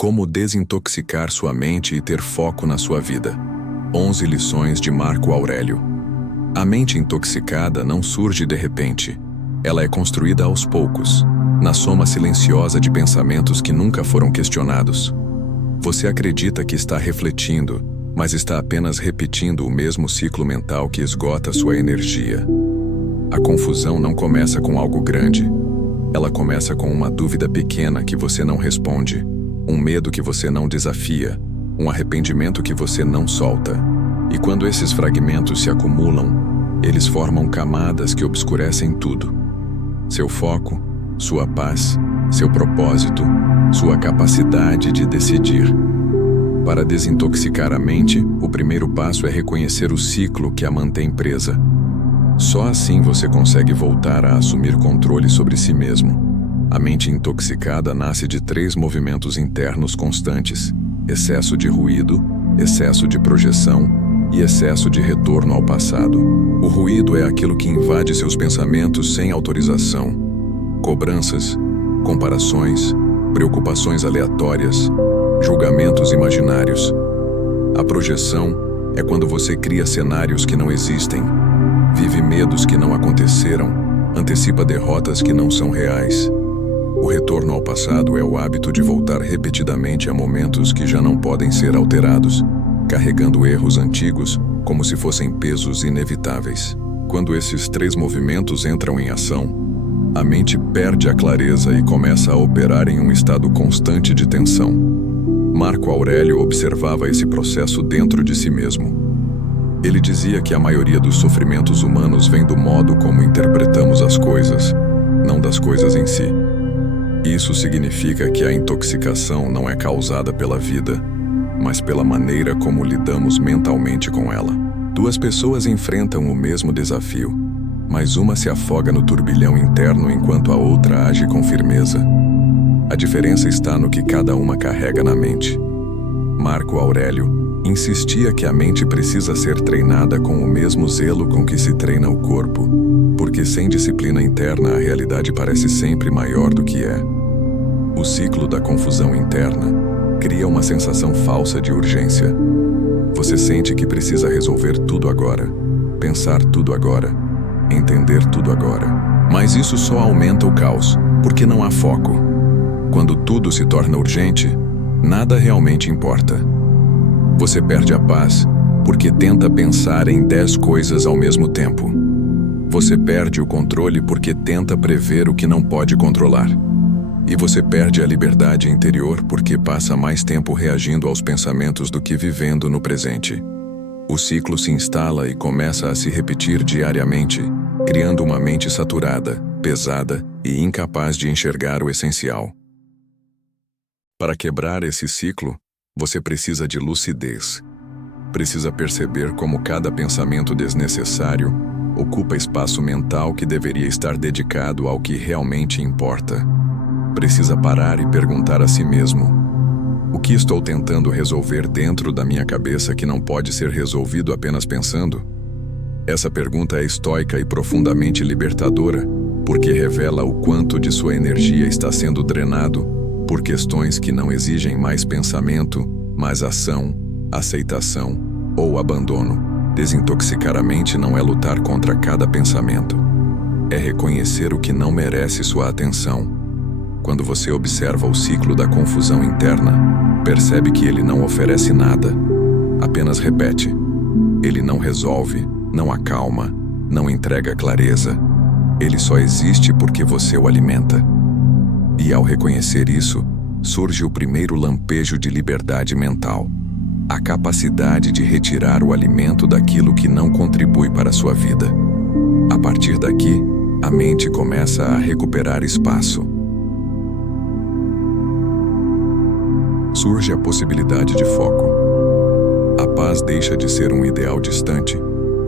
Como desintoxicar sua mente e ter foco na sua vida. 11 lições de Marco Aurélio. A mente intoxicada não surge de repente. Ela é construída aos poucos, na soma silenciosa de pensamentos que nunca foram questionados. Você acredita que está refletindo, mas está apenas repetindo o mesmo ciclo mental que esgota sua energia. A confusão não começa com algo grande. Ela começa com uma dúvida pequena que você não responde, um medo que você não desafia, um arrependimento que você não solta. E quando esses fragmentos se acumulam, eles formam camadas que obscurecem tudo. Seu foco, sua paz, seu propósito, sua capacidade de decidir. Para desintoxicar a mente, o primeiro passo é reconhecer o ciclo que a mantém presa. Só assim você consegue voltar a assumir controle sobre si mesmo. A mente intoxicada nasce de 3 movimentos internos constantes: excesso de ruído, excesso de projeção e excesso de retorno ao passado. O ruído é aquilo que invade seus pensamentos sem autorização. Cobranças, comparações, preocupações aleatórias, julgamentos imaginários. A projeção é quando você cria cenários que não existem, vive medos que não aconteceram, antecipa derrotas que não são reais. O retorno ao passado é o hábito de voltar repetidamente a momentos que já não podem ser alterados, carregando erros antigos como se fossem pesos inevitáveis. Quando esses 3 movimentos entram em ação, a mente perde a clareza e começa a operar em um estado constante de tensão. Marco Aurélio observava esse processo dentro de si mesmo. Ele dizia que a maioria dos sofrimentos humanos vem do modo como interpretamos as coisas, não das coisas em si. Isso significa que a intoxicação não é causada pela vida, mas pela maneira como lidamos mentalmente com ela. 2 pessoas enfrentam o mesmo desafio, mas uma se afoga no turbilhão interno enquanto a outra age com firmeza. A diferença está no que cada uma carrega na mente. Marco Aurélio insistia que a mente precisa ser treinada com o mesmo zelo com que se treina o corpo, porque sem disciplina interna a realidade parece sempre maior do que é. O ciclo da confusão interna cria uma sensação falsa de urgência. Você sente que precisa resolver tudo agora, pensar tudo agora, entender tudo agora. Mas isso só aumenta o caos, porque não há foco. Quando tudo se torna urgente, nada realmente importa. Você perde a paz porque tenta pensar em 10 coisas ao mesmo tempo. Você perde o controle porque tenta prever o que não pode controlar. E você perde a liberdade interior porque passa mais tempo reagindo aos pensamentos do que vivendo no presente. O ciclo se instala e começa a se repetir diariamente, criando uma mente saturada, pesada e incapaz de enxergar o essencial. Para quebrar esse ciclo, você precisa de lucidez. Precisa perceber como cada pensamento desnecessário ocupa espaço mental que deveria estar dedicado ao que realmente importa. Precisa parar e perguntar a si mesmo: o que estou tentando resolver dentro da minha cabeça que não pode ser resolvido apenas pensando? Essa pergunta é estoica e profundamente libertadora, porque revela o quanto de sua energia está sendo drenado por questões que não exigem mais pensamento, mas ação, aceitação ou abandono. Desintoxicar a mente não é lutar contra cada pensamento. É reconhecer o que não merece sua atenção. Quando você observa o ciclo da confusão interna, percebe que ele não oferece nada, apenas repete. Ele não resolve, não acalma, não entrega clareza. Ele só existe porque você o alimenta. E ao reconhecer isso, surge o primeiro lampejo de liberdade mental. A capacidade de retirar o alimento daquilo que não contribui para a sua vida. A partir daqui, a mente começa a recuperar espaço. Surge a possibilidade de foco. A paz deixa de ser um ideal distante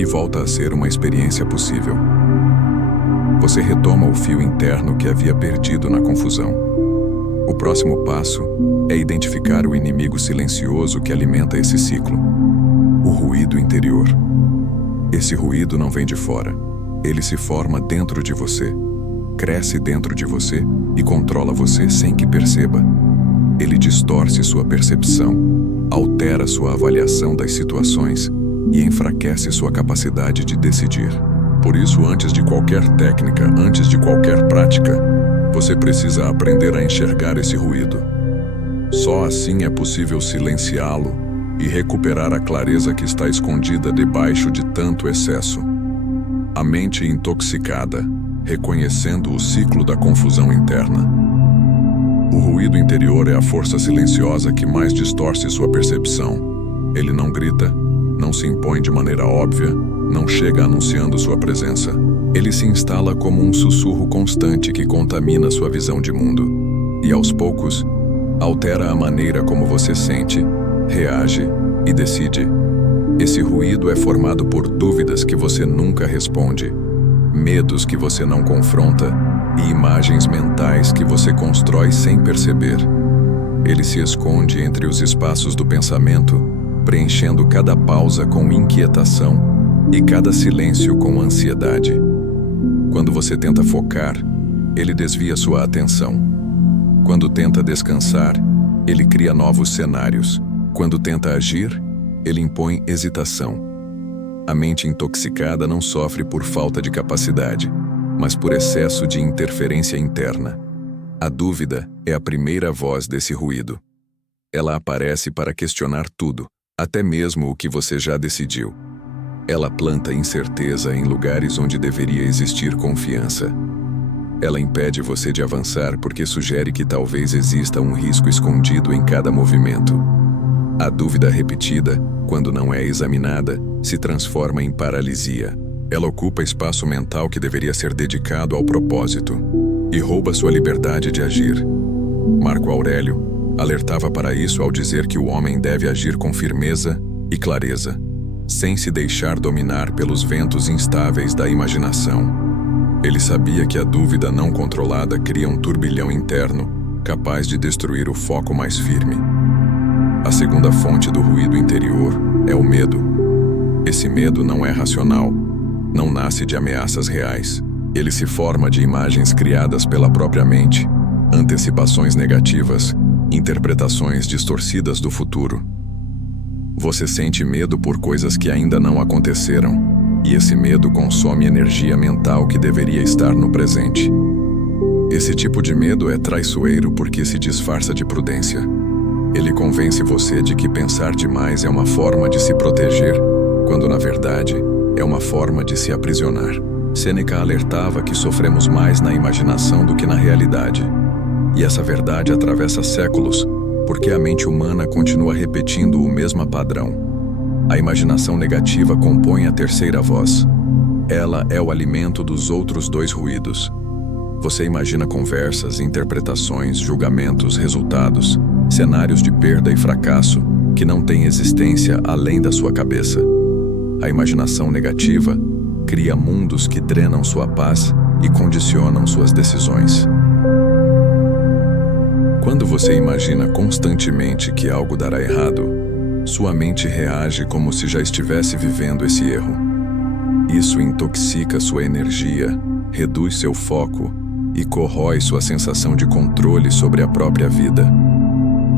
e volta a ser uma experiência possível. Você retoma o fio interno que havia perdido na confusão. O próximo passo é identificar o inimigo silencioso que alimenta esse ciclo: o ruído interior. Esse ruído não vem de fora. Ele se forma dentro de você, cresce dentro de você e controla você sem que perceba. Ele distorce sua percepção, altera sua avaliação das situações e enfraquece sua capacidade de decidir. Por isso, antes de qualquer técnica, antes de qualquer prática, você precisa aprender a enxergar esse ruído. Só assim é possível silenciá-lo e recuperar a clareza que está escondida debaixo de tanto excesso. A mente intoxicada, reconhecendo o ciclo da confusão interna. O ruído interior é a força silenciosa que mais distorce sua percepção. Ele não grita, não se impõe de maneira óbvia, não chega anunciando sua presença. Ele se instala como um sussurro constante que contamina sua visão de mundo. E aos poucos, altera a maneira como você sente, reage e decide. Esse ruído é formado por dúvidas que você nunca responde, medos que você não confronta e imagens mentais que você constrói sem perceber. Ele se esconde entre os espaços do pensamento, preenchendo cada pausa com inquietação e cada silêncio com ansiedade. Quando você tenta focar, ele desvia sua atenção. Quando tenta descansar, ele cria novos cenários. Quando tenta agir, ele impõe hesitação. A mente intoxicada não sofre por falta de capacidade, mas por excesso de interferência interna. A dúvida é a primeira voz desse ruído. Ela aparece para questionar tudo, até mesmo o que você já decidiu. Ela planta incerteza em lugares onde deveria existir confiança. Ela impede você de avançar porque sugere que talvez exista um risco escondido em cada movimento. A dúvida repetida, quando não é examinada, se transforma em paralisia. Ela ocupa espaço mental que deveria ser dedicado ao propósito e rouba sua liberdade de agir. Marco Aurélio alertava para isso ao dizer que o homem deve agir com firmeza e clareza, sem se deixar dominar pelos ventos instáveis da imaginação. Ele sabia que a dúvida não controlada cria um turbilhão interno, capaz de destruir o foco mais firme. A segunda fonte do ruído interior é o medo. Esse medo não é racional, não nasce de ameaças reais. Ele se forma de imagens criadas pela própria mente, antecipações negativas, interpretações distorcidas do futuro. Você sente medo por coisas que ainda não aconteceram, e esse medo consome energia mental que deveria estar no presente. Esse tipo de medo é traiçoeiro porque se disfarça de prudência. Ele convence você de que pensar demais é uma forma de se proteger, quando na verdade é uma forma de se aprisionar. Sêneca alertava que sofremos mais na imaginação do que na realidade. E essa verdade atravessa séculos, porque a mente humana continua repetindo o mesmo padrão. A imaginação negativa compõe a terceira voz. Ela é o alimento dos outros dois ruídos. Você imagina conversas, interpretações, julgamentos, resultados, cenários de perda e fracasso que não têm existência além da sua cabeça. A imaginação negativa cria mundos que drenam sua paz e condicionam suas decisões. Quando você imagina constantemente que algo dará errado, sua mente reage como se já estivesse vivendo esse erro. Isso intoxica sua energia, reduz seu foco e corrói sua sensação de controle sobre a própria vida.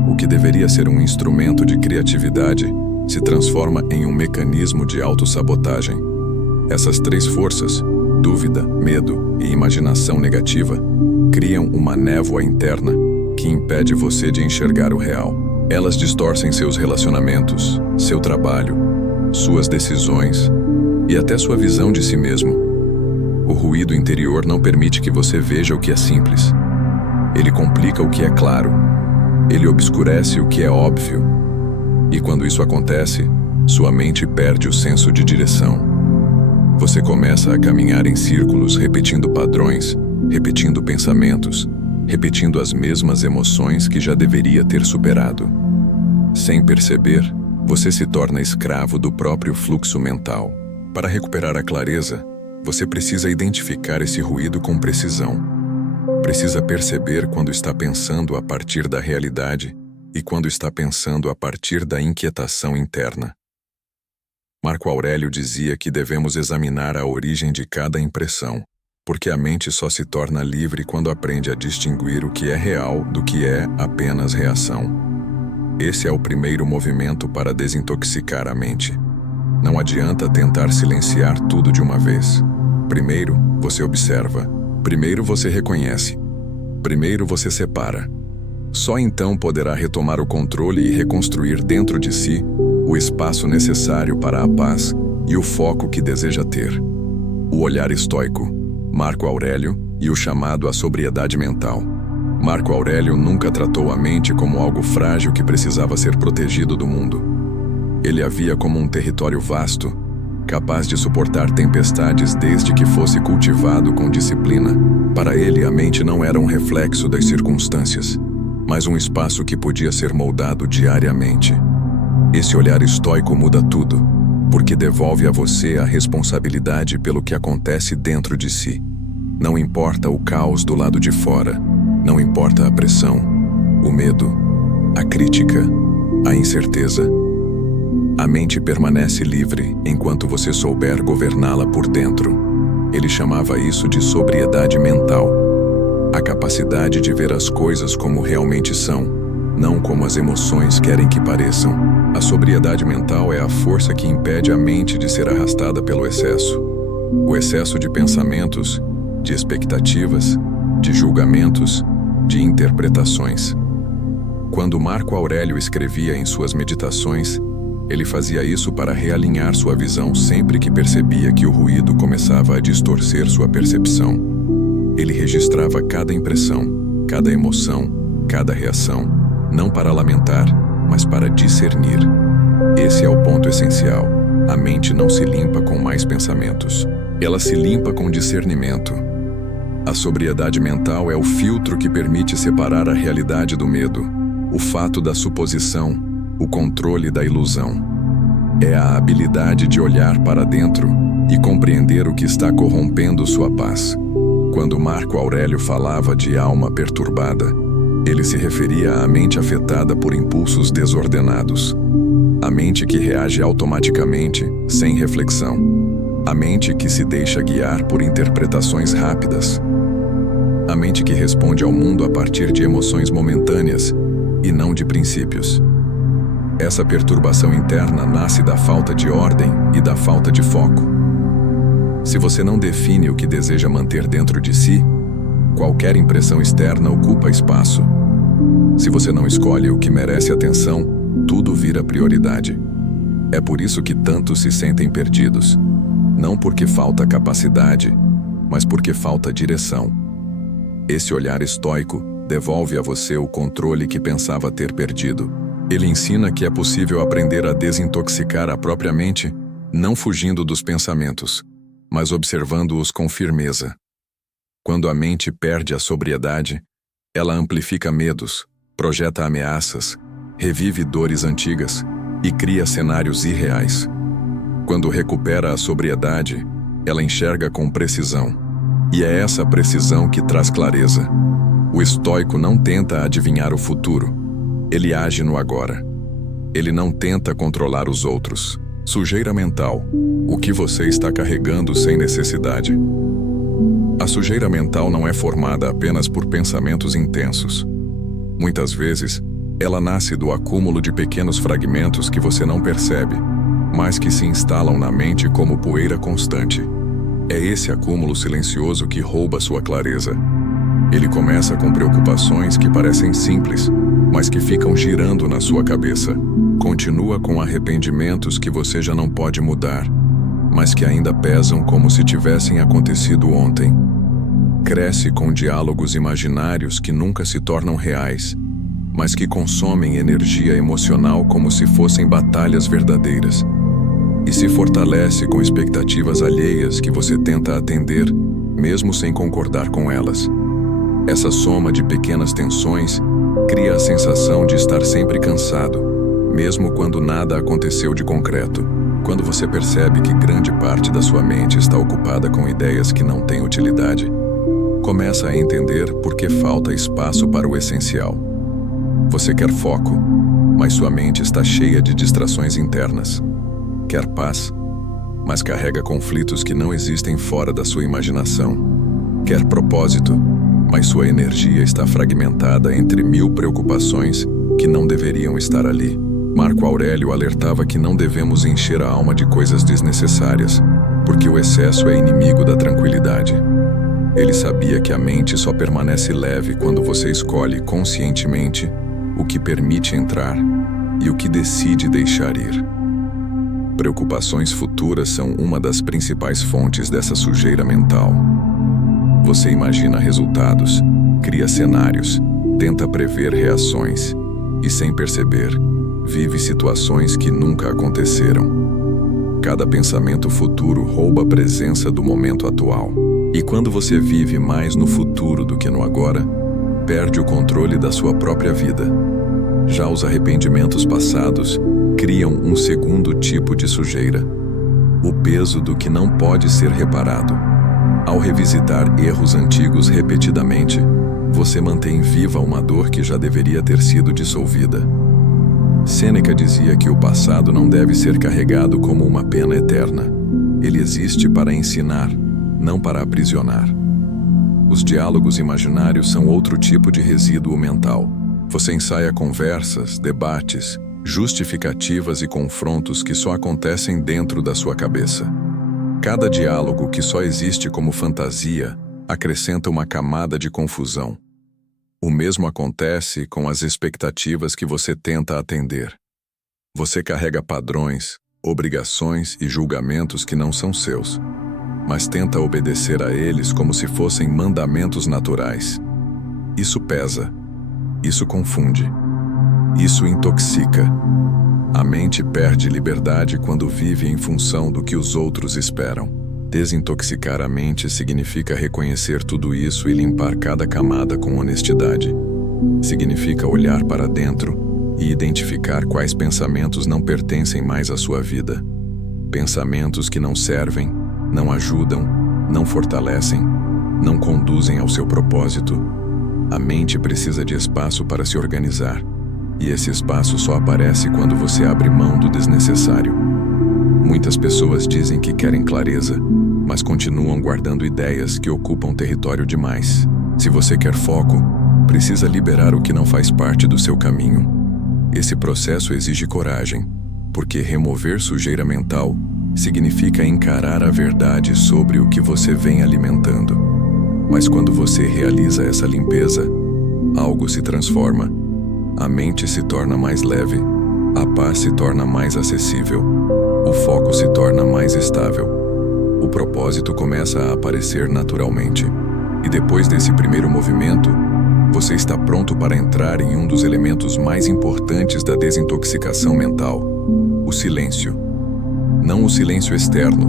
O que deveria ser um instrumento de criatividade se transforma em um mecanismo de autossabotagem. Essas três forças, dúvida, medo e imaginação negativa, criam uma névoa interna que impede você de enxergar o real. Elas distorcem seus relacionamentos, seu trabalho, suas decisões e até sua visão de si mesmo. O ruído interior não permite que você veja o que é simples. Ele complica o que é claro. Ele obscurece o que é óbvio. E quando isso acontece, sua mente perde o senso de direção. Você começa a caminhar em círculos, repetindo padrões, repetindo pensamentos, repetindo as mesmas emoções que já deveria ter superado. Sem perceber, você se torna escravo do próprio fluxo mental. Para recuperar a clareza, você precisa identificar esse ruído com precisão. Precisa perceber quando está pensando a partir da realidade e quando está pensando a partir da inquietação interna. Marco Aurélio dizia que devemos examinar a origem de cada impressão. Porque a mente só se torna livre quando aprende a distinguir o que é real do que é apenas reação. Esse é o primeiro movimento para desintoxicar a mente. Não adianta tentar silenciar tudo de uma vez. Primeiro, você observa. Primeiro, você reconhece. Primeiro, você separa. Só então poderá retomar o controle e reconstruir dentro de si o espaço necessário para a paz e o foco que deseja ter. O olhar estoico, Marco Aurélio, e o chamado à sobriedade mental. Marco Aurélio nunca tratou a mente como algo frágil que precisava ser protegido do mundo. Ele a via como um território vasto, capaz de suportar tempestades desde que fosse cultivado com disciplina. Para ele, a mente não era um reflexo das circunstâncias, mas um espaço que podia ser moldado diariamente. Esse olhar estoico muda tudo, porque devolve a você a responsabilidade pelo que acontece dentro de si. Não importa o caos do lado de fora, não importa a pressão, o medo, a crítica, a incerteza. A mente permanece livre enquanto você souber governá-la por dentro. Ele chamava isso de sobriedade mental. A capacidade de ver as coisas como realmente são, não como as emoções querem que pareçam. A sobriedade mental é a força que impede a mente de ser arrastada pelo excesso. O excesso de pensamentos, de expectativas, de julgamentos, de interpretações. Quando Marco Aurélio escrevia em suas meditações, ele fazia isso para realinhar sua visão sempre que percebia que o ruído começava a distorcer sua percepção. Ele registrava cada impressão, cada emoção, cada reação, não para lamentar, mas para discernir. Esse é o ponto essencial. A mente não se limpa com mais pensamentos. Ela se limpa com discernimento. A sobriedade mental é o filtro que permite separar a realidade do medo, o fato da suposição, o controle da ilusão. É a habilidade de olhar para dentro e compreender o que está corrompendo sua paz. Quando Marco Aurélio falava de alma perturbada, ele se referia à mente afetada por impulsos desordenados. A mente que reage automaticamente, sem reflexão. A mente que se deixa guiar por interpretações rápidas. A mente que responde ao mundo a partir de emoções momentâneas e não de princípios. Essa perturbação interna nasce da falta de ordem e da falta de foco. Se você não define o que deseja manter dentro de si, qualquer impressão externa ocupa espaço. Se você não escolhe o que merece atenção, tudo vira prioridade. É por isso que tantos se sentem perdidos. Não porque falta capacidade, mas porque falta direção. Esse olhar estoico devolve a você o controle que pensava ter perdido. Ele ensina que é possível aprender a desintoxicar a própria mente, não fugindo dos pensamentos, mas observando-os com firmeza. Quando a mente perde a sobriedade, ela amplifica medos, projeta ameaças, revive dores antigas e cria cenários irreais. Quando recupera a sobriedade, ela enxerga com precisão. E é essa precisão que traz clareza. O estoico não tenta adivinhar o futuro. Ele age no agora. Ele não tenta controlar os outros. Sujeira mental. O que você está carregando sem necessidade. A sujeira mental não é formada apenas por pensamentos intensos. Muitas vezes, ela nasce do acúmulo de pequenos fragmentos que você não percebe, mas que se instalam na mente como poeira constante. É esse acúmulo silencioso que rouba sua clareza. Ele começa com preocupações que parecem simples, mas que ficam girando na sua cabeça. Continua com arrependimentos que você já não pode mudar, mas que ainda pesam como se tivessem acontecido ontem. Cresce com diálogos imaginários que nunca se tornam reais, mas que consomem energia emocional como se fossem batalhas verdadeiras. E se fortalece com expectativas alheias que você tenta atender, mesmo sem concordar com elas. Essa soma de pequenas tensões cria a sensação de estar sempre cansado, mesmo quando nada aconteceu de concreto. Quando você percebe que grande parte da sua mente está ocupada com ideias que não têm utilidade, começa a entender por que falta espaço para o essencial. Você quer foco, mas sua mente está cheia de distrações internas. Quer paz, mas carrega conflitos que não existem fora da sua imaginação. quer propósito, mas sua energia está fragmentada entre 1000 preocupações que não deveriam estar ali. Marco Aurélio alertava que não devemos encher a alma de coisas desnecessárias, porque o excesso é inimigo da tranquilidade. Ele sabia que a mente só permanece leve quando você escolhe conscientemente o que permite entrar e o que decide deixar ir. Preocupações futuras são uma das principais fontes dessa sujeira mental. Você imagina resultados, cria cenários, tenta prever reações e, sem perceber, vive situações que nunca aconteceram. Cada pensamento futuro rouba a presença do momento atual. E quando você vive mais no futuro do que no agora, perde o controle da sua própria vida. Já os arrependimentos passados criam um segundo tipo de sujeira: o peso do que não pode ser reparado. Ao revisitar erros antigos repetidamente, você mantém viva uma dor que já deveria ter sido dissolvida. Sêneca dizia que o passado não deve ser carregado como uma pena eterna. Ele existe para ensinar, não para aprisionar. Os diálogos imaginários são outro tipo de resíduo mental. Você ensaia conversas, debates, justificativas e confrontos que só acontecem dentro da sua cabeça. Cada diálogo que só existe como fantasia acrescenta uma camada de confusão. O mesmo acontece com as expectativas que você tenta atender. Você carrega padrões, obrigações e julgamentos que não são seus, mas tenta obedecer a eles como se fossem mandamentos naturais. Isso pesa, isso confunde, isso intoxica. A mente perde liberdade quando vive em função do que os outros esperam. Desintoxicar a mente significa reconhecer tudo isso e limpar cada camada com honestidade. Significa olhar para dentro e identificar quais pensamentos não pertencem mais à sua vida. Pensamentos que não servem, não ajudam, não fortalecem, não conduzem ao seu propósito. A mente precisa de espaço para se organizar, e esse espaço só aparece quando você abre mão do desnecessário. Muitas pessoas dizem que querem clareza, mas continuam guardando ideias que ocupam território demais. Se você quer foco, precisa liberar o que não faz parte do seu caminho. Esse processo exige coragem, porque remover sujeira mental significa encarar a verdade sobre o que você vem alimentando. Mas quando você realiza essa limpeza, algo se transforma. A mente se torna mais leve, a paz se torna mais acessível, o foco se torna mais estável. O propósito começa a aparecer naturalmente. E depois desse primeiro movimento, você está pronto para entrar em um dos elementos mais importantes da desintoxicação mental: o silêncio. Não o silêncio externo,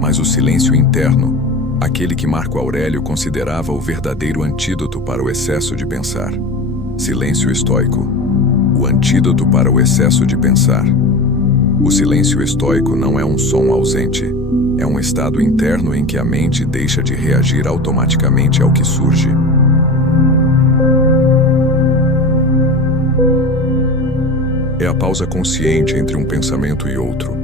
mas o silêncio interno, aquele que Marco Aurélio considerava o verdadeiro antídoto para o excesso de pensar. Silêncio estoico, o antídoto para o excesso de pensar. O silêncio estoico não é um som ausente, é um estado interno em que a mente deixa de reagir automaticamente ao que surge. É a pausa consciente entre um pensamento e outro,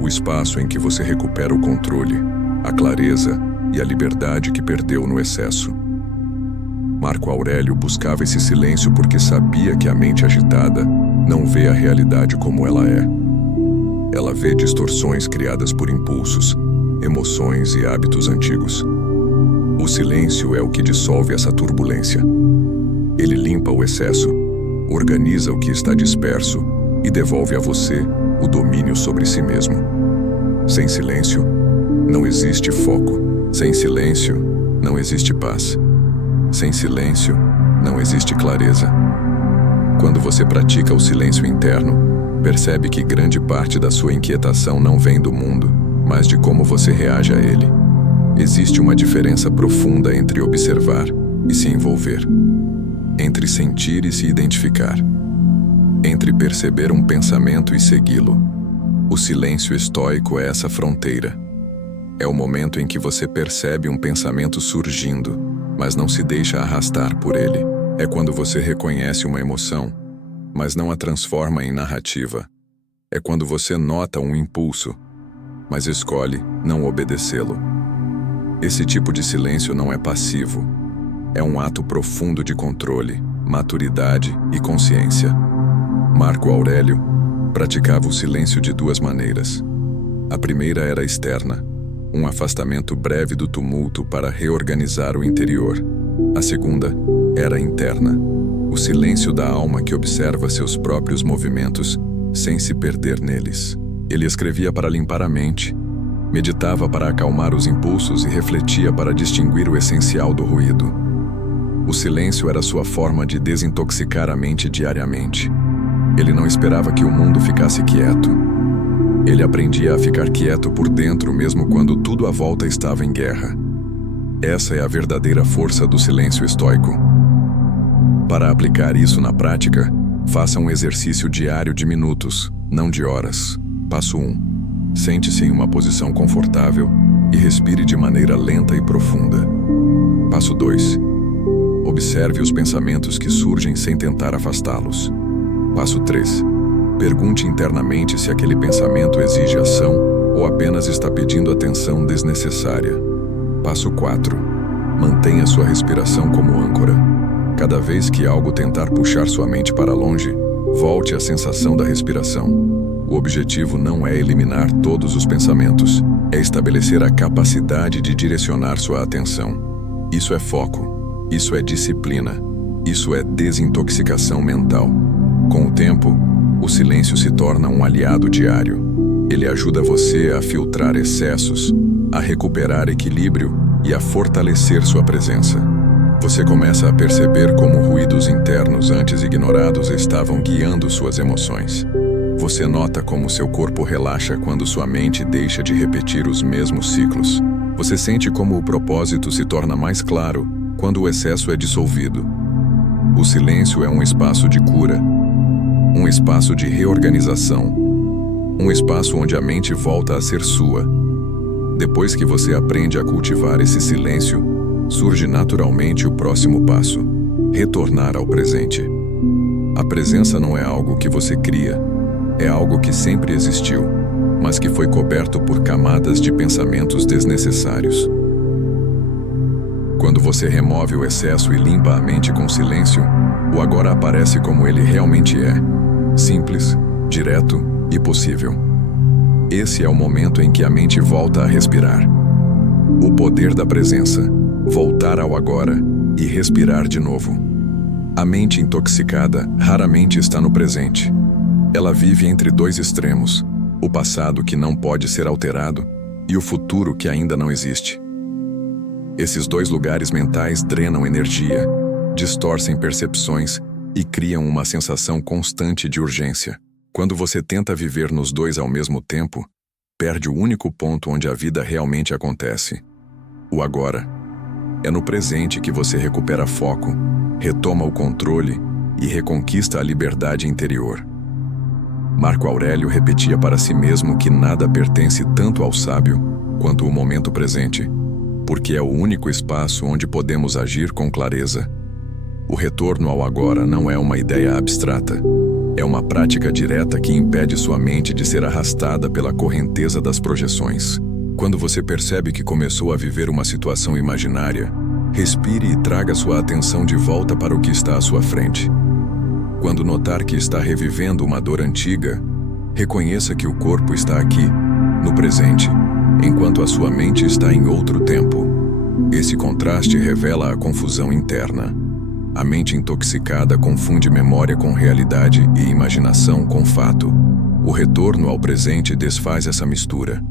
o espaço em que você recupera o controle, a clareza e a liberdade que perdeu no excesso. Marco Aurélio buscava esse silêncio porque sabia que a mente agitada não vê a realidade como ela é. Ela vê distorções criadas por impulsos, emoções e hábitos antigos. O silêncio é o que dissolve essa turbulência. Ele limpa o excesso, organiza o que está disperso e devolve a você o domínio sobre si mesmo. Sem silêncio, não existe foco. Sem silêncio, não existe paz. Sem silêncio, não existe clareza. Quando você pratica o silêncio interno, percebe que grande parte da sua inquietação não vem do mundo, mas de como você reage a ele. Existe uma diferença profunda entre observar e se envolver, entre sentir e se identificar, entre perceber um pensamento e segui-lo. O silêncio estoico é essa fronteira. É o momento em que você percebe um pensamento surgindo, mas não se deixa arrastar por ele. É quando você reconhece uma emoção, mas não a transforma em narrativa. É quando você nota um impulso, mas escolhe não obedecê-lo. Esse tipo de silêncio não é passivo. É um ato profundo de controle, maturidade e consciência. Marco Aurélio praticava o silêncio de duas maneiras. A primeira era externa, um afastamento breve do tumulto para reorganizar o interior. A segunda era interna, o silêncio da alma que observa seus próprios movimentos sem se perder neles. Ele escrevia para limpar a mente, meditava para acalmar os impulsos e refletia para distinguir o essencial do ruído. O silêncio era sua forma de desintoxicar a mente diariamente. Ele não esperava que o mundo ficasse quieto. Ele aprendia a ficar quieto por dentro mesmo quando tudo à volta estava em guerra. Essa é a verdadeira força do silêncio estoico. Para aplicar isso na prática, faça um exercício diário de minutos, não de horas. Passo 1. Sente-se em uma posição confortável e respire de maneira lenta e profunda. Passo 2. Observe os pensamentos que surgem sem tentar afastá-los. Passo 3. Pergunte internamente se aquele pensamento exige ação ou apenas está pedindo atenção desnecessária. Passo 4. Mantenha sua respiração como âncora. Cada vez que algo tentar puxar sua mente para longe, volte à sensação da respiração. O objetivo não é eliminar todos os pensamentos, é estabelecer a capacidade de direcionar sua atenção. Isso é foco, isso é disciplina, isso é desintoxicação mental. Com o tempo, o silêncio se torna um aliado diário. Ele ajuda você a filtrar excessos, a recuperar equilíbrio e a fortalecer sua presença. Você começa a perceber como ruídos internos antes ignorados estavam guiando suas emoções. Você nota como seu corpo relaxa quando sua mente deixa de repetir os mesmos ciclos. Você sente como o propósito se torna mais claro quando o excesso é dissolvido. O silêncio é um espaço de cura, um espaço de reorganização, um espaço onde a mente volta a ser sua. Depois que você aprende a cultivar esse silêncio, surge naturalmente o próximo passo: retornar ao presente. A presença não é algo que você cria, é algo que sempre existiu, mas que foi coberto por camadas de pensamentos desnecessários. Quando você remove o excesso e limpa a mente com silêncio, o agora aparece como ele realmente é: simples, direto e possível. Esse é o momento em que a mente volta a respirar. O poder da presença, voltar ao agora e respirar de novo. A mente intoxicada raramente está no presente. Ela vive entre dois extremos: o passado que não pode ser alterado e o futuro que ainda não existe. Esses dois lugares mentais drenam energia, distorcem percepções e criam uma sensação constante de urgência. Quando você tenta viver nos dois ao mesmo tempo, perde o único ponto onde a vida realmente acontece: o agora. É no presente que você recupera foco, retoma o controle e reconquista a liberdade interior. Marco Aurélio repetia para si mesmo que nada pertence tanto ao sábio quanto o momento presente, porque é o único espaço onde podemos agir com clareza. O retorno ao agora não é uma ideia abstrata, é uma prática direta que impede sua mente de ser arrastada pela correnteza das projeções. Quando você percebe que começou a viver uma situação imaginária, respire e traga sua atenção de volta para o que está à sua frente. Quando notar que está revivendo uma dor antiga, reconheça que o corpo está aqui, no presente, enquanto a sua mente está em outro tempo. Esse contraste revela a confusão interna. A mente intoxicada confunde memória com realidade e imaginação com fato. O retorno ao presente desfaz essa mistura.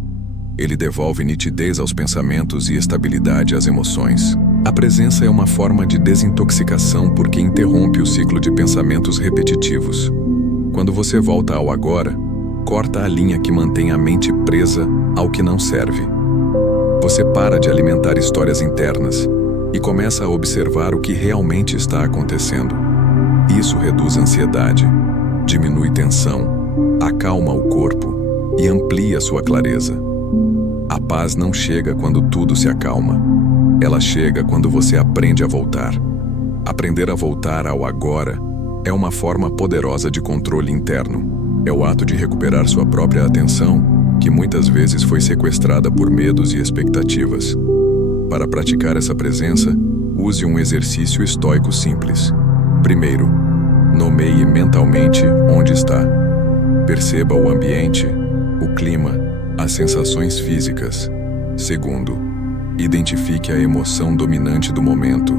Ele devolve nitidez aos pensamentos e estabilidade às emoções. A presença é uma forma de desintoxicação porque interrompe o ciclo de pensamentos repetitivos. Quando você volta ao agora, corta a linha que mantém a mente presa ao que não serve. Você para de alimentar histórias internas e começa a observar o que realmente está acontecendo. Isso reduz a ansiedade, diminui tensão, acalma o corpo e amplia sua clareza. A paz não chega quando tudo se acalma. Ela chega quando você aprende a voltar. Aprender a voltar ao agora é uma forma poderosa de controle interno. É o ato de recuperar sua própria atenção, que muitas vezes foi sequestrada por medos e expectativas. Para praticar essa presença, use um exercício estoico simples. Primeiro, nomeie mentalmente onde está. Perceba o ambiente, o clima, as sensações físicas. Segundo, identifique a emoção dominante do momento.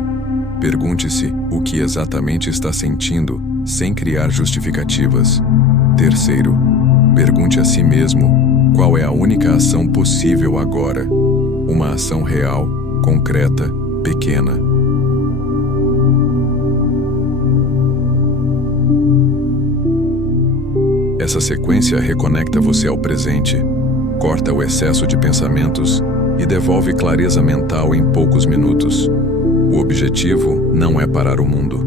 Pergunte-se o que exatamente está sentindo, sem criar justificativas. Terceiro, pergunte a si mesmo qual é a única ação possível agora. Uma ação real, concreta, pequena. Essa sequência reconecta você ao presente, corta o excesso de pensamentos e devolve clareza mental em poucos minutos. O objetivo não é parar o mundo.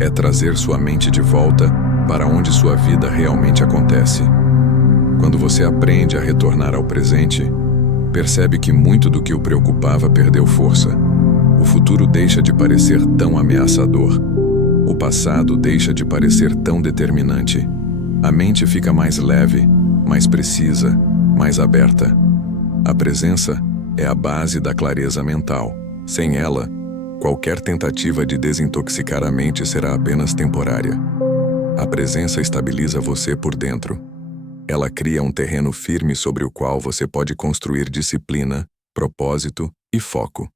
É trazer sua mente de volta para onde sua vida realmente acontece. Quando você aprende a retornar ao presente, percebe que muito do que o preocupava perdeu força. O futuro deixa de parecer tão ameaçador. O passado deixa de parecer tão determinante. A mente fica mais leve, mais precisa, mais aberta. A presença é a base da clareza mental. Sem ela, qualquer tentativa de desintoxicar a mente será apenas temporária. A presença estabiliza você por dentro. Ela cria um terreno firme sobre o qual você pode construir disciplina, propósito e foco.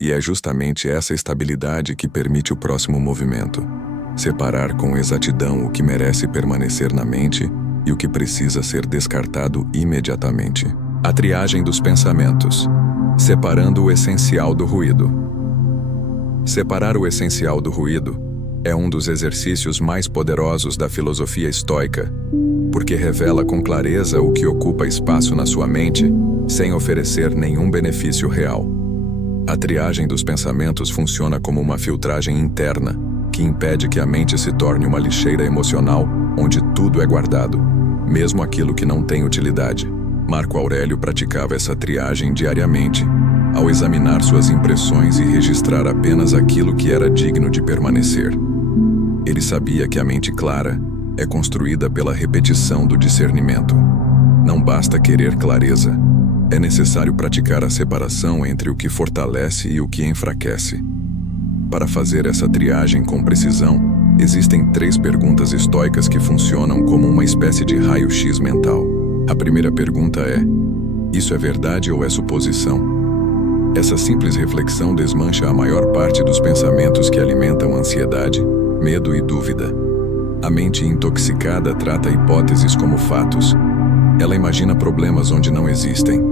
E é justamente essa estabilidade que permite o próximo movimento: separar com exatidão o que merece permanecer na mente e o que precisa ser descartado imediatamente. A triagem dos pensamentos, separando o essencial do ruído. Separar o essencial do ruído é um dos exercícios mais poderosos da filosofia estoica, porque revela com clareza o que ocupa espaço na sua mente, sem oferecer nenhum benefício real. A triagem dos pensamentos funciona como uma filtragem interna, que impede que a mente se torne uma lixeira emocional onde tudo é guardado, mesmo aquilo que não tem utilidade. Marco Aurélio praticava essa triagem diariamente, ao examinar suas impressões e registrar apenas aquilo que era digno de permanecer. Ele sabia que a mente clara é construída pela repetição do discernimento. Não basta querer clareza, é necessário praticar a separação entre o que fortalece e o que enfraquece. Para fazer essa triagem com precisão, existem 3 perguntas estoicas que funcionam como uma espécie de raio-x mental. A primeira pergunta é: isso é verdade ou é suposição? Essa simples reflexão desmancha a maior parte dos pensamentos que alimentam ansiedade, medo e dúvida. A mente intoxicada trata hipóteses como fatos. Ela imagina problemas onde não existem.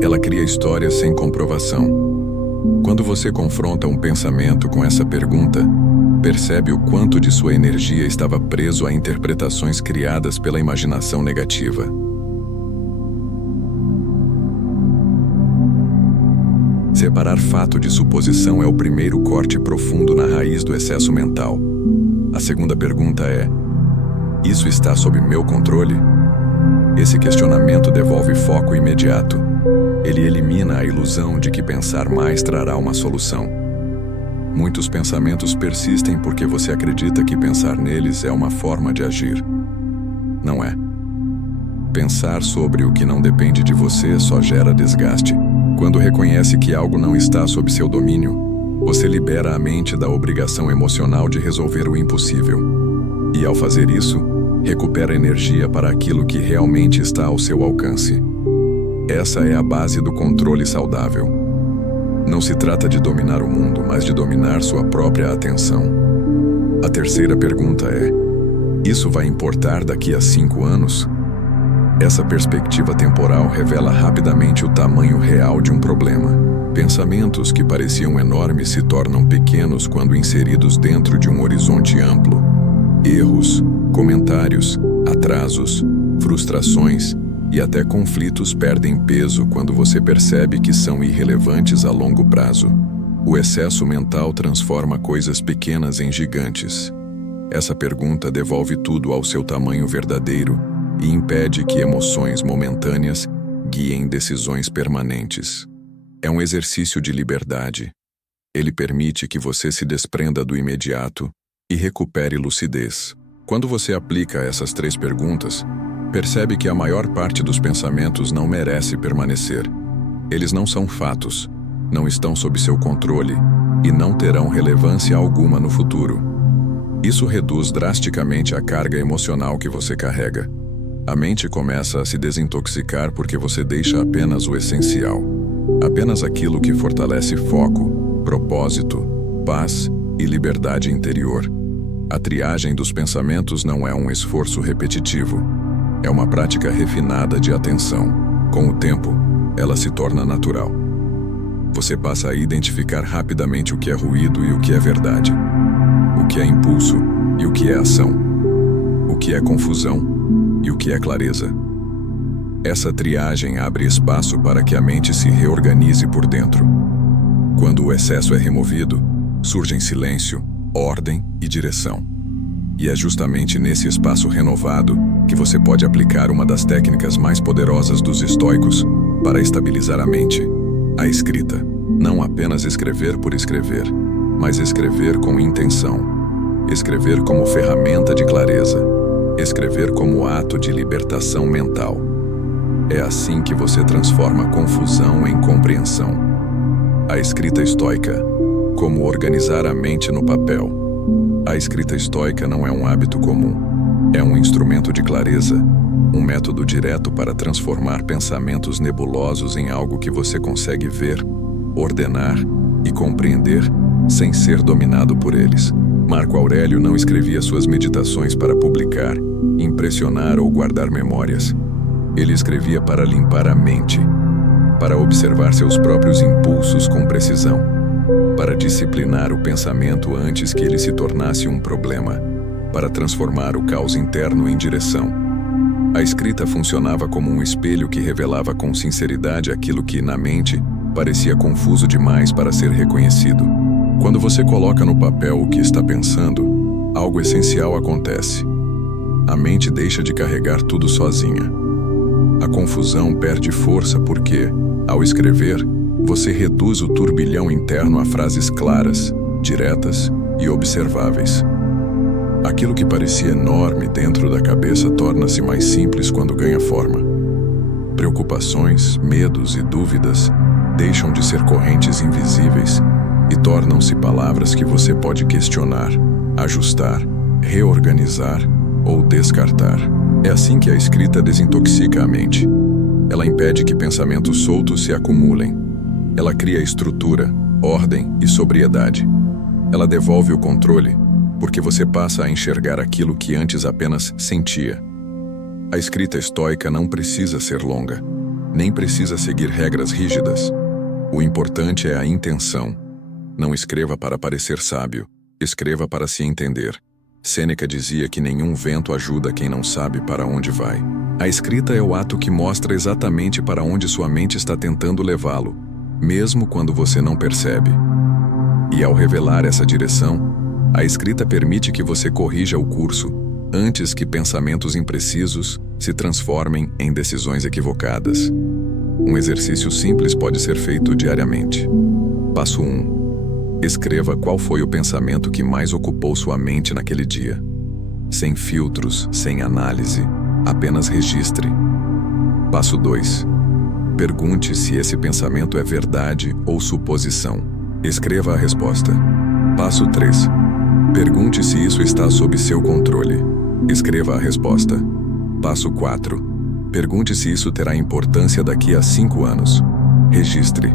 Ela cria histórias sem comprovação. Quando você confronta um pensamento com essa pergunta, percebe o quanto de sua energia estava preso a interpretações criadas pela imaginação negativa. Separar fato de suposição é o primeiro corte profundo na raiz do excesso mental. A segunda pergunta é: isso está sob meu controle? Esse questionamento devolve foco imediato. Ele elimina a ilusão de que pensar mais trará uma solução. Muitos pensamentos persistem porque você acredita que pensar neles é uma forma de agir. Não é. Pensar sobre o que não depende de você só gera desgaste. Quando reconhece que algo não está sob seu domínio, você libera a mente da obrigação emocional de resolver o impossível. E ao fazer isso, recupera energia para aquilo que realmente está ao seu alcance. Essa é a base do controle saudável. Não se trata de dominar o mundo, mas de dominar sua própria atenção. A terceira pergunta é: isso vai importar daqui a 5 anos? Essa perspectiva temporal revela rapidamente o tamanho real de um problema. Pensamentos que pareciam enormes se tornam pequenos quando inseridos dentro de um horizonte amplo. Erros, comentários, atrasos, frustrações e até conflitos perdem peso quando você percebe que são irrelevantes a longo prazo. O excesso mental transforma coisas pequenas em gigantes. Essa pergunta devolve tudo ao seu tamanho verdadeiro e impede que emoções momentâneas guiem decisões permanentes. É um exercício de liberdade. Ele permite que você se desprenda do imediato e recupere lucidez. Quando você aplica essas 3 perguntas, percebe que a maior parte dos pensamentos não merece permanecer. Eles não são fatos. não estão sob seu controle e não terão relevância alguma no futuro. Isso reduz drasticamente a carga emocional que você carrega. A mente começa a se desintoxicar porque você deixa apenas o essencial, apenas aquilo que fortalece foco, propósito, paz e liberdade interior. A triagem dos pensamentos não é um esforço repetitivo, é uma prática refinada de atenção. Com o tempo, ela se torna natural. Você passa a identificar rapidamente o que é ruído e o que é verdade, o que é impulso e o que é ação, o que é confusão e o que é clareza. Essa triagem abre espaço para que a mente se reorganize por dentro. Quando o excesso é removido, surgem silêncio, ordem e direção. E é justamente nesse espaço renovado que você pode aplicar uma das técnicas mais poderosas dos estoicos para estabilizar a mente: a escrita. Não apenas escrever por escrever, mas escrever com intenção. Escrever como ferramenta de clareza. Escrever como ato de libertação mental. É assim que você transforma confusão em compreensão. A escrita estoica. Como organizar a mente no papel. A escrita estoica não é um hábito comum. É um instrumento de clareza, um método direto para transformar pensamentos nebulosos em algo que você consegue ver, ordenar e compreender sem ser dominado por eles. Marco Aurélio não escrevia suas meditações para publicar, impressionar ou guardar memórias. Ele escrevia para limpar a mente, para observar seus próprios impulsos com precisão, para disciplinar o pensamento antes que ele se tornasse um problema, para transformar o caos interno em direção. A escrita funcionava como um espelho que revelava com sinceridade aquilo que, na mente, parecia confuso demais para ser reconhecido. Quando você coloca no papel o que está pensando, algo essencial acontece. A mente deixa de carregar tudo sozinha. A confusão perde força porque, ao escrever, você reduz o turbilhão interno a frases claras, diretas e observáveis. Aquilo que parecia enorme dentro da cabeça torna-se mais simples quando ganha forma. Preocupações, medos e dúvidas deixam de ser correntes invisíveis e tornam-se palavras que você pode questionar, ajustar, reorganizar ou descartar. É assim que a escrita desintoxica a mente. Ela impede que pensamentos soltos se acumulem. Ela cria estrutura, ordem e sobriedade. Ela devolve o controle, porque você passa a enxergar aquilo que antes apenas sentia. A escrita estoica não precisa ser longa, nem precisa seguir regras rígidas. O importante é a intenção. Não escreva para parecer sábio, escreva para se entender. Sêneca dizia que nenhum vento ajuda quem não sabe para onde vai. A escrita é o ato que mostra exatamente para onde sua mente está tentando levá-lo, mesmo quando você não percebe. E ao revelar essa direção, a escrita permite que você corrija o curso antes que pensamentos imprecisos se transformem em decisões equivocadas. Um exercício simples pode ser feito diariamente. Passo 1. Escreva qual foi o pensamento que mais ocupou sua mente naquele dia. Sem filtros, sem análise, apenas registre. Passo 2. Pergunte se esse pensamento é verdade ou suposição. Escreva a resposta. Passo 3. Pergunte se isso está sob seu controle. Escreva a resposta. Passo 4. Pergunte se isso terá importância daqui a 5 anos. Registre.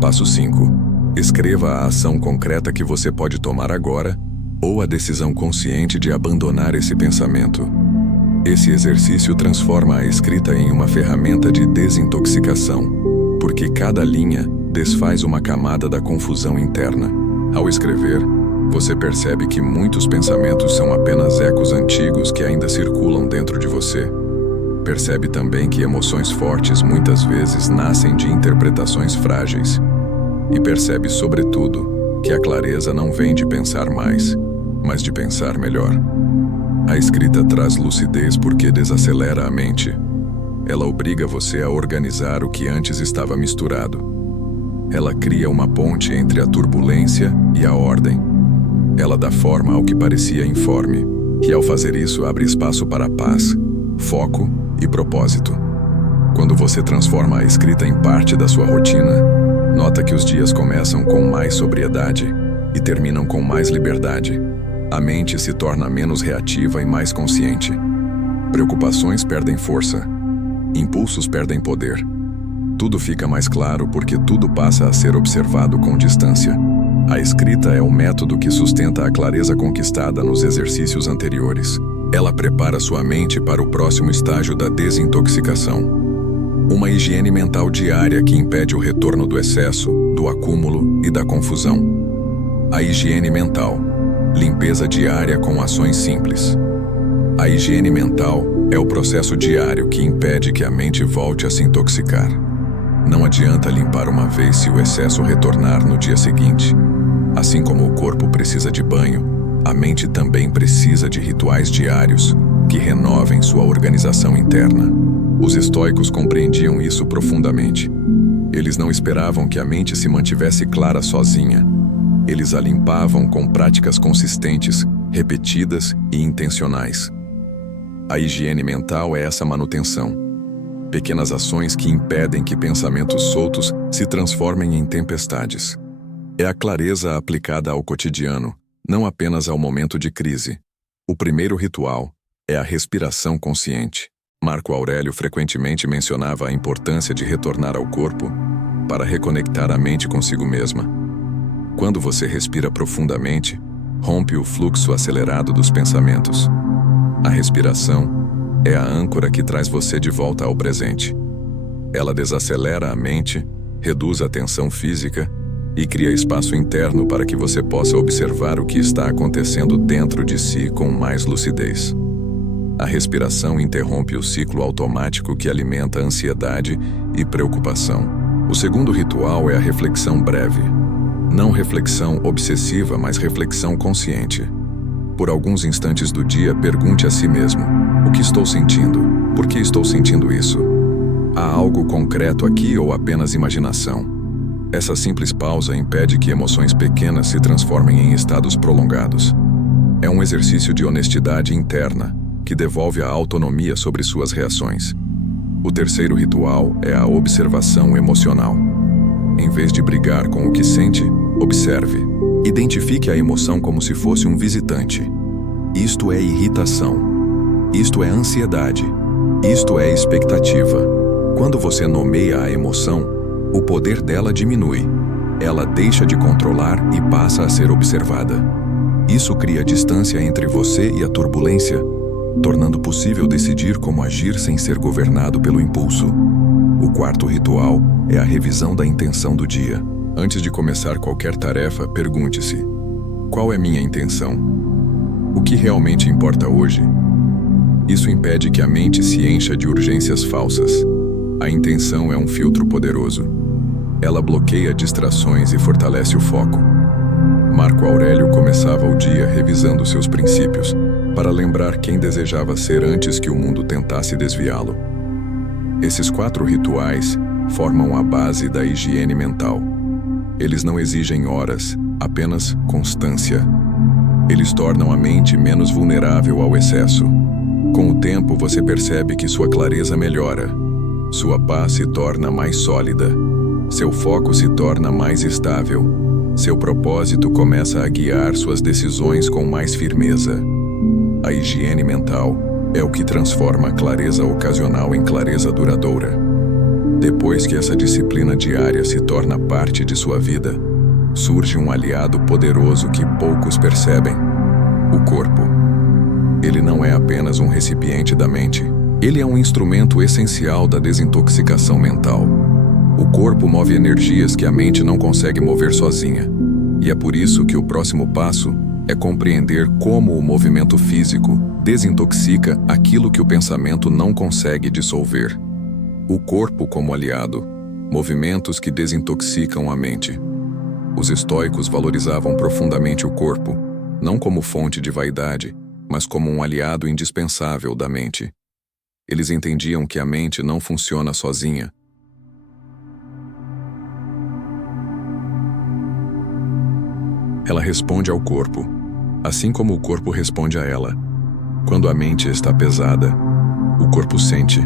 Passo 5. Escreva a ação concreta que você pode tomar agora ou a decisão consciente de abandonar esse pensamento. Esse exercício transforma a escrita em uma ferramenta de desintoxicação, porque cada linha desfaz uma camada da confusão interna. Ao escrever, você percebe que muitos pensamentos são apenas ecos antigos que ainda circulam dentro de você. Percebe também que emoções fortes muitas vezes nascem de interpretações frágeis. E percebe, sobretudo, que a clareza não vem de pensar mais, mas de pensar melhor. A escrita traz lucidez porque desacelera a mente. Ela obriga você a organizar o que antes estava misturado. Ela cria uma ponte entre a turbulência e a ordem. Ela dá forma ao que parecia informe, e ao fazer isso abre espaço para paz, foco e propósito. Quando você transforma a escrita em parte da sua rotina, Nota que os dias começam com mais sobriedade e terminam com mais liberdade. A mente se torna menos reativa e mais consciente. Preocupações perdem força. Impulsos perdem poder. Tudo fica mais claro porque tudo passa a ser observado com distância. A escrita é o método que sustenta a clareza conquistada nos exercícios anteriores. Ela prepara sua mente para o próximo estágio da desintoxicação. Uma higiene mental diária que impede o retorno do excesso, do acúmulo e da confusão. A higiene mental. Limpeza diária com ações simples. A higiene mental é o processo diário que impede que a mente volte a se intoxicar. Não adianta limpar uma vez se o excesso retornar no dia seguinte. Assim como o corpo precisa de banho, a mente também precisa de rituais diários que renovem sua organização interna. Os estoicos compreendiam isso profundamente. Eles não esperavam que a mente se mantivesse clara sozinha. Eles a limpavam com práticas consistentes, repetidas e intencionais. A higiene mental é essa manutenção. Pequenas ações que impedem que pensamentos soltos se transformem em tempestades. É a clareza aplicada ao cotidiano, não apenas ao momento de crise. O primeiro ritual é a respiração consciente. Marco Aurélio frequentemente mencionava a importância de retornar ao corpo para reconectar a mente consigo mesma. Quando você respira profundamente, rompe o fluxo acelerado dos pensamentos. A respiração é a âncora que traz você de volta ao presente. Ela desacelera a mente, reduz a tensão física e cria espaço interno para que você possa observar o que está acontecendo dentro de si com mais lucidez. A respiração interrompe o ciclo automático que alimenta ansiedade e preocupação. O segundo ritual é a reflexão breve. Não reflexão obsessiva, mas reflexão consciente. Por alguns instantes do dia, pergunte a si mesmo: o que estou sentindo? Por que estou sentindo isso? Há algo concreto aqui ou apenas imaginação? Essa simples pausa impede que emoções pequenas se transformem em estados prolongados. É um exercício de honestidade interna, que devolve a autonomia sobre suas reações. O terceiro ritual é a observação emocional. Em vez de brigar com o que sente, observe. Identifique a emoção como se fosse um visitante. Isto é irritação. Isto é ansiedade. Isto é expectativa. Quando você nomeia a emoção, o poder dela diminui. Ela deixa de controlar e passa a ser observada. Isso cria distância entre você e a turbulência, tornando possível decidir como agir sem ser governado pelo impulso. O quarto ritual é a revisão da intenção do dia. Antes de começar qualquer tarefa, pergunte-se: qual é minha intenção? O que realmente importa hoje? Isso impede que a mente se encha de urgências falsas. A intenção é um filtro poderoso. Ela bloqueia distrações e fortalece o foco. Marco Aurélio começava o dia revisando seus princípios, para lembrar quem desejava ser antes que o mundo tentasse desviá-lo. Esses 4 rituais formam a base da higiene mental. Eles não exigem horas, apenas constância. Eles tornam a mente menos vulnerável ao excesso. Com o tempo, você percebe que sua clareza melhora. Sua paz se torna mais sólida. Seu foco se torna mais estável. Seu propósito começa a guiar suas decisões com mais firmeza. A higiene mental é o que transforma a clareza ocasional em clareza duradoura. Depois que essa disciplina diária se torna parte de sua vida, surge um aliado poderoso que poucos percebem: o corpo. Ele não é apenas um recipiente da mente. Ele é um instrumento essencial da desintoxicação mental. O corpo move energias que a mente não consegue mover sozinha. E é por isso que o próximo passo é compreender como o movimento físico desintoxica aquilo que o pensamento não consegue dissolver. O corpo como aliado, movimentos que desintoxicam a mente. Os estoicos valorizavam profundamente o corpo, não como fonte de vaidade, mas como um aliado indispensável da mente. Eles entendiam que a mente não funciona sozinha. Ela responde ao corpo, assim como o corpo responde a ela. Quando a mente está pesada, o corpo sente.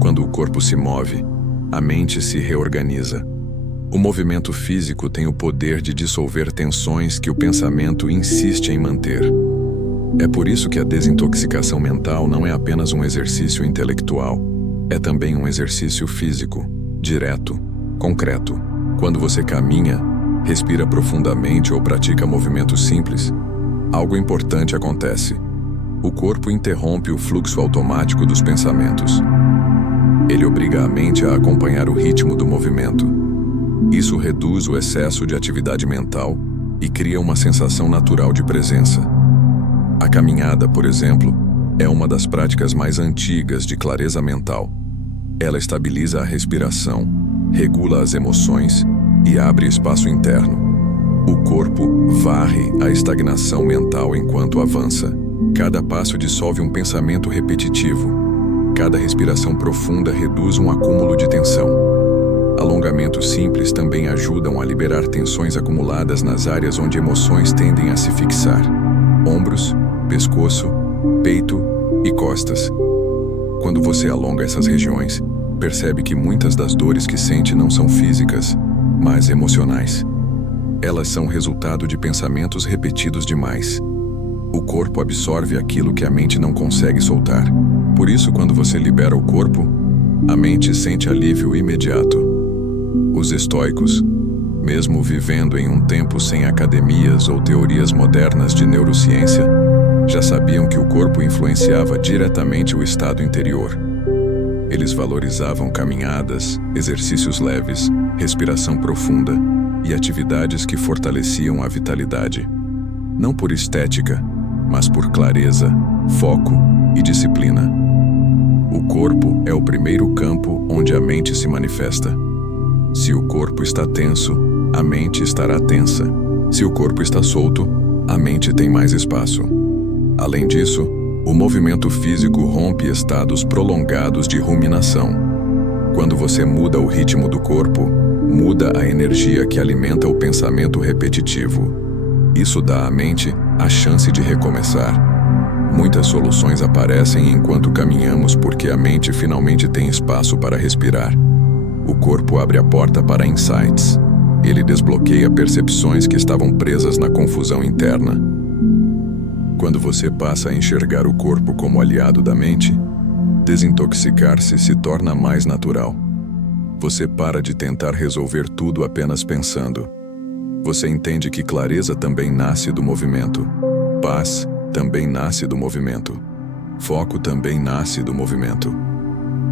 Quando o corpo se move, a mente se reorganiza. O movimento físico tem o poder de dissolver tensões que o pensamento insiste em manter. É por isso que a desintoxicação mental não é apenas um exercício intelectual, é também um exercício físico, direto, concreto. Quando você caminha, respira profundamente ou pratica movimentos simples, algo importante acontece. O corpo interrompe o fluxo automático dos pensamentos. Ele obriga a mente a acompanhar o ritmo do movimento. Isso reduz o excesso de atividade mental e cria uma sensação natural de presença. A caminhada, por exemplo, é uma das práticas mais antigas de clareza mental. Ela estabiliza a respiração, regula as emoções e abre espaço interno. O corpo varre a estagnação mental enquanto avança. Cada passo dissolve um pensamento repetitivo. Cada respiração profunda reduz um acúmulo de tensão. Alongamentos simples também ajudam a liberar tensões acumuladas nas áreas onde emoções tendem a se fixar: ombros, pescoço, peito e costas. Quando você alonga essas regiões, percebe que muitas das dores que sente não são físicas, mas emocionais. Elas são resultado de pensamentos repetidos demais. O corpo absorve aquilo que a mente não consegue soltar. Por isso, quando você libera o corpo, a mente sente alívio imediato. Os estoicos, mesmo vivendo em um tempo sem academias ou teorias modernas de neurociência, já sabiam que o corpo influenciava diretamente o estado interior. Eles valorizavam caminhadas, exercícios leves, respiração profunda e atividades que fortaleciam a vitalidade. Não por estética, mas por clareza, foco e disciplina. O corpo é o primeiro campo onde a mente se manifesta. Se o corpo está tenso, a mente estará tensa. Se o corpo está solto, a mente tem mais espaço. Além disso, o movimento físico rompe estados prolongados de ruminação. Quando você muda o ritmo do corpo, muda a energia que alimenta o pensamento repetitivo. Isso dá à mente a chance de recomeçar. Muitas soluções aparecem enquanto caminhamos porque a mente finalmente tem espaço para respirar. O corpo abre a porta para insights. Ele desbloqueia percepções que estavam presas na confusão interna. Quando você passa a enxergar o corpo como aliado da mente, desintoxicar-se se torna mais natural. Você para de tentar resolver tudo apenas pensando. Você entende que clareza também nasce do movimento. Paz também nasce do movimento. Foco também nasce do movimento.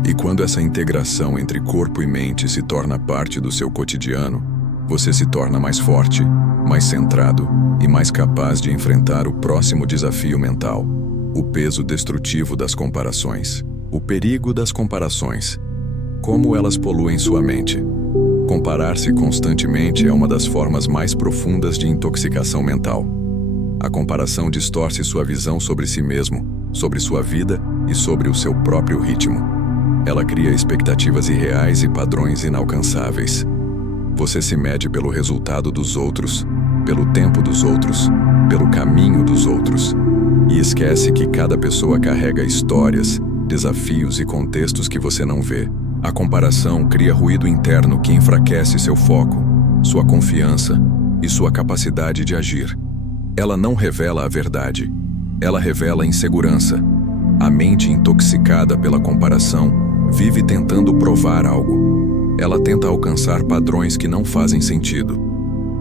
E quando essa integração entre corpo e mente se torna parte do seu cotidiano, você se torna mais forte, mais centrado e mais capaz de enfrentar o próximo desafio mental: o peso destrutivo das comparações. O perigo das comparações. Como elas poluem sua mente. Comparar-se constantemente é uma das formas mais profundas de intoxicação mental. A comparação distorce sua visão sobre si mesmo, sobre sua vida e sobre o seu próprio ritmo. Ela cria expectativas irreais e padrões inalcançáveis. Você se mede pelo resultado dos outros, pelo tempo dos outros, pelo caminho dos outros, e esquece que cada pessoa carrega histórias, desafios e contextos que você não vê. A comparação cria ruído interno que enfraquece seu foco, sua confiança e sua capacidade de agir. Ela não revela a verdade, ela revela insegurança. A mente intoxicada pela comparação vive tentando provar algo. Ela tenta alcançar padrões que não fazem sentido.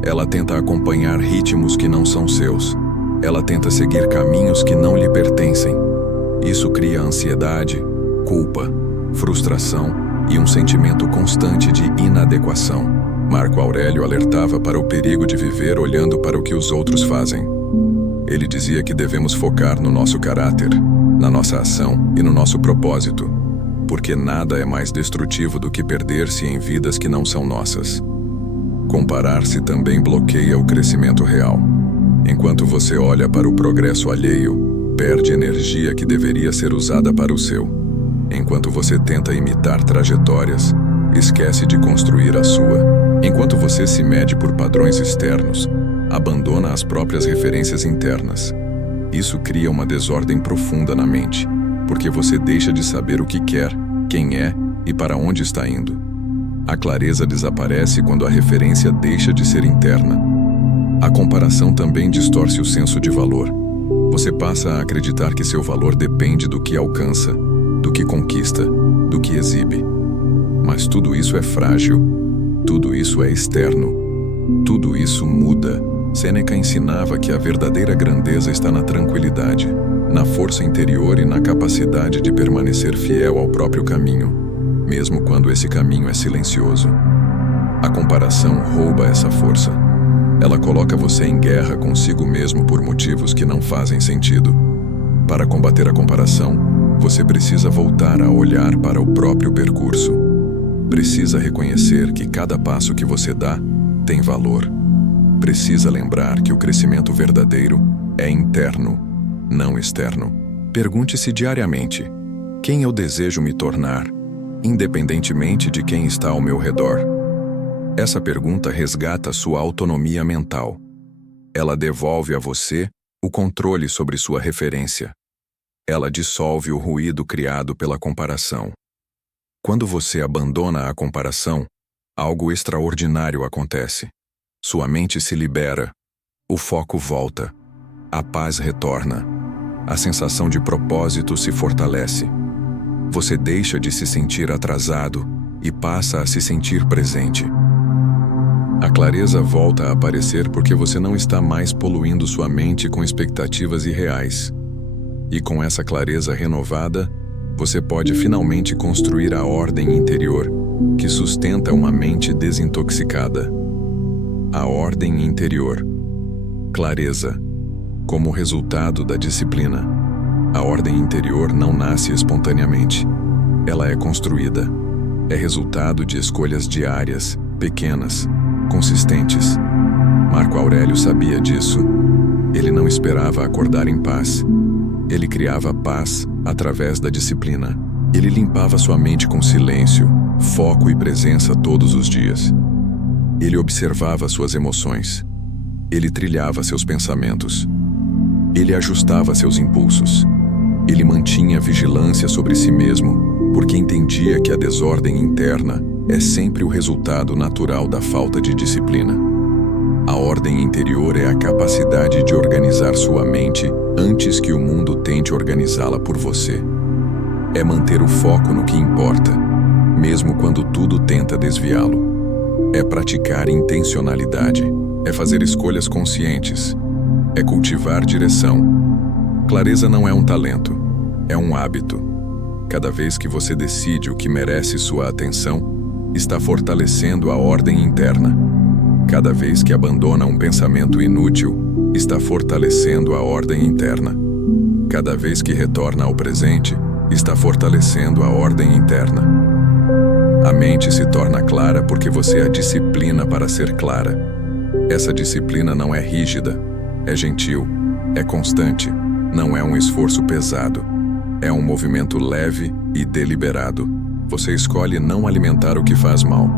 Ela tenta acompanhar ritmos que não são seus. Ela tenta seguir caminhos que não lhe pertencem. Isso cria ansiedade, culpa, frustração e um sentimento constante de inadequação. Marco Aurélio alertava para o perigo de viver olhando para o que os outros fazem. Ele dizia que devemos focar no nosso caráter, na nossa ação e no nosso propósito, porque nada é mais destrutivo do que perder-se em vidas que não são nossas. Comparar-se também bloqueia o crescimento real. Enquanto você olha para o progresso alheio, perde energia que deveria ser usada para o seu. Enquanto você tenta imitar trajetórias, esquece de construir a sua. Enquanto você se mede por padrões externos, abandona as próprias referências internas. Isso cria uma desordem profunda na mente, porque você deixa de saber o que quer, quem é e para onde está indo. A clareza desaparece quando a referência deixa de ser interna. A comparação também distorce o senso de valor. Você passa a acreditar que seu valor depende do que alcança, do que conquista, do que exibe. Mas tudo isso é frágil, tudo isso é externo, tudo isso muda. Sêneca ensinava que a verdadeira grandeza está na tranquilidade, na força interior e na capacidade de permanecer fiel ao próprio caminho, mesmo quando esse caminho é silencioso. A comparação rouba essa força. Ela coloca você em guerra consigo mesmo por motivos que não fazem sentido. Para combater a comparação, você precisa voltar a olhar para o próprio percurso. Precisa reconhecer que cada passo que você dá tem valor. Precisa lembrar que o crescimento verdadeiro é interno, não externo. Pergunte-se diariamente: quem eu desejo me tornar, independentemente de quem está ao meu redor? Essa pergunta resgata sua autonomia mental. Ela devolve a você o controle sobre sua referência. Ela dissolve o ruído criado pela comparação. Quando você abandona a comparação, algo extraordinário acontece. Sua mente se libera, o foco volta, a paz retorna, a sensação de propósito se fortalece. Você deixa de se sentir atrasado e passa a se sentir presente. A clareza volta a aparecer porque você não está mais poluindo sua mente com expectativas irreais. E com essa clareza renovada, você pode finalmente construir a ordem interior que sustenta uma mente desintoxicada. A ordem interior. Clareza. Como resultado da disciplina. A ordem interior não nasce espontaneamente. Ela é construída. É resultado de escolhas diárias, pequenas, consistentes. Marco Aurélio sabia disso. Ele não esperava acordar em paz. Ele criava paz através da disciplina. Ele limpava sua mente com silêncio, foco e presença todos os dias. Ele observava suas emoções. Ele trilhava seus pensamentos. Ele ajustava seus impulsos. Ele mantinha vigilância sobre si mesmo, porque entendia que a desordem interna é sempre o resultado natural da falta de disciplina. A ordem interior é a capacidade de organizar sua mente antes que o mundo tente organizá-la por você. É manter o foco no que importa, mesmo quando tudo tenta desviá-lo. É praticar intencionalidade, é fazer escolhas conscientes, é cultivar direção. Clareza não é um talento, é um hábito. Cada vez que você decide o que merece sua atenção, está fortalecendo a ordem interna. Cada vez que abandona um pensamento inútil, está fortalecendo a ordem interna. Cada vez que retorna ao presente, está fortalecendo a ordem interna. A mente se torna clara porque você a disciplina para ser clara. Essa disciplina não é rígida, é gentil, é constante, não é um esforço pesado. É um movimento leve e deliberado. Você escolhe não alimentar o que faz mal.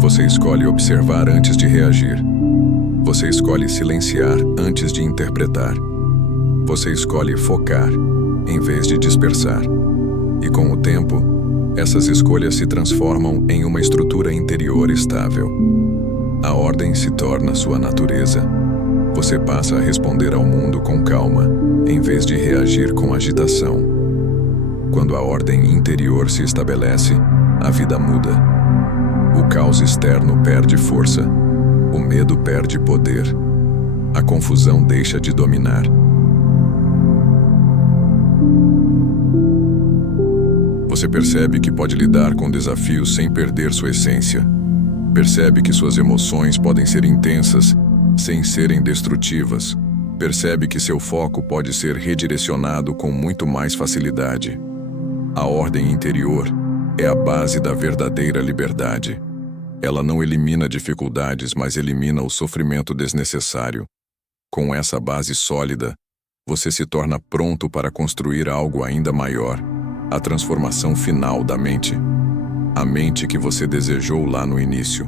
Você escolhe observar antes de reagir. Você escolhe silenciar antes de interpretar. Você escolhe focar em vez de dispersar. E com o tempo, essas escolhas se transformam em uma estrutura interior estável. A ordem se torna sua natureza. Você passa a responder ao mundo com calma, em vez de reagir com agitação. Quando a ordem interior se estabelece, a vida muda. O caos externo perde força. O medo perde poder. A confusão deixa de dominar. Você percebe que pode lidar com desafios sem perder sua essência. Percebe que suas emoções podem ser intensas, sem serem destrutivas. Percebe que seu foco pode ser redirecionado com muito mais facilidade. A ordem interior é a base da verdadeira liberdade. Ela não elimina dificuldades, mas elimina o sofrimento desnecessário. Com essa base sólida, você se torna pronto para construir algo ainda maior, a transformação final da mente. A mente que você desejou lá no início.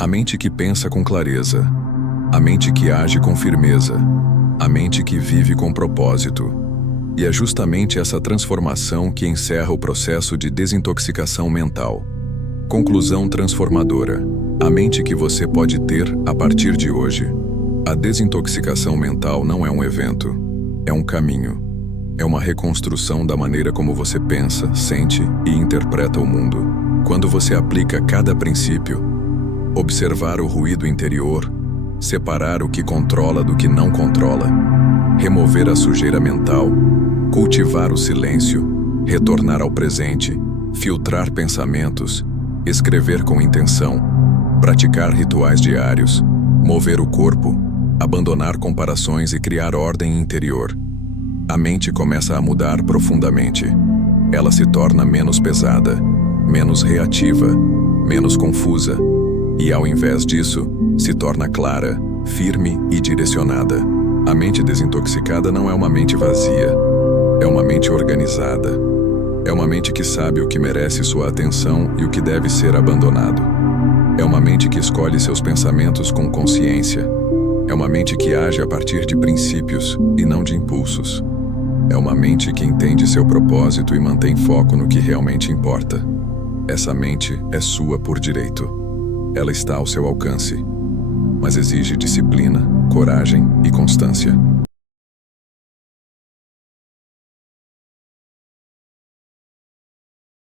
A mente que pensa com clareza. A mente que age com firmeza. A mente que vive com propósito. E é justamente essa transformação que encerra o processo de desintoxicação mental. Conclusão transformadora. A mente que você pode ter a partir de hoje. A desintoxicação mental não é um evento, é um caminho. É uma reconstrução da maneira como você pensa, sente e interpreta o mundo. Quando você aplica cada princípio, observar o ruído interior, separar o que controla do que não controla, remover a sujeira mental, cultivar o silêncio, retornar ao presente, filtrar pensamentos, escrever com intenção, praticar rituais diários, mover o corpo, abandonar comparações e criar ordem interior. A mente começa a mudar profundamente. Ela se torna menos pesada, menos reativa, menos confusa, e ao invés disso, se torna clara, firme e direcionada. A mente desintoxicada não é uma mente vazia, é uma mente organizada. É uma mente que sabe o que merece sua atenção e o que deve ser abandonado. É uma mente que escolhe seus pensamentos com consciência. É uma mente que age a partir de princípios e não de impulsos. É uma mente que entende seu propósito e mantém foco no que realmente importa. Essa mente é sua por direito. Ela está ao seu alcance, mas exige disciplina, coragem e constância.